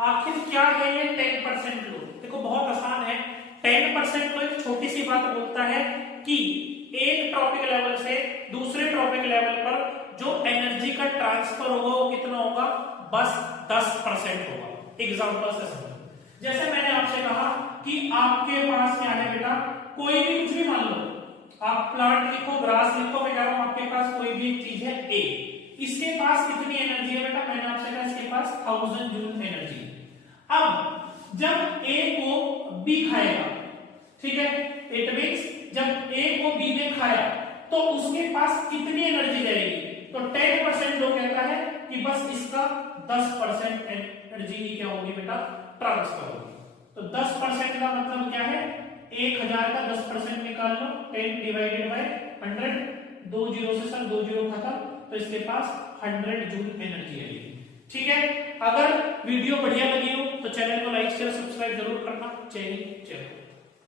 आखिर क्या है ये 10% लो? देखो बहुत आसान है। 10% लो एक छोटी सी बात बोलता है कि एक ट्रॉपिक लेवल से दूसरे ट्रॉपिक लेवल पर जो एनर्जी का ट्रांसफर होगा वो कितना होगा? बस 10% होगा। एग्जांपल से समझो, जैसे मैंने आपसे कहा कि आपके पास क्या है बेटा, कोई भी कुछ भी मान लो, आप प्लांट लिखो, ग्रास लिखो, मैं कह रहा हूं आपके पास कोई भी एक चीज है ए, इसके पास कितनी एनर्जी है बेटा? मैंने आपसे कहा इसके पास 1000 जूल एनर्जी। अब जब ए को बी खाएगा, ठीक है, इट मींस जब ए को बी ने खाया तो उसके पास कितनी एनर्जी रहेगी? तो 10% लोग कहता है कि बस इसका 10% एनर्जी ही क्या होगी बेटा? ट्रांसफर होगी। तो 10% का मतलब क्या है? 1000 का 10% निकाल लो, 10 डिवाइडेड बाय 100, 2 जीरो से सर 2 जीरो खत्म, तो इसके पास 100 जूल एनर्जी है। ठीक है, अगर वीडियो बढ़िया लगी हो तो चैनल को लाइक शेयर सब्सक्राइब जरूर करना। जय हिंद, जय भारत।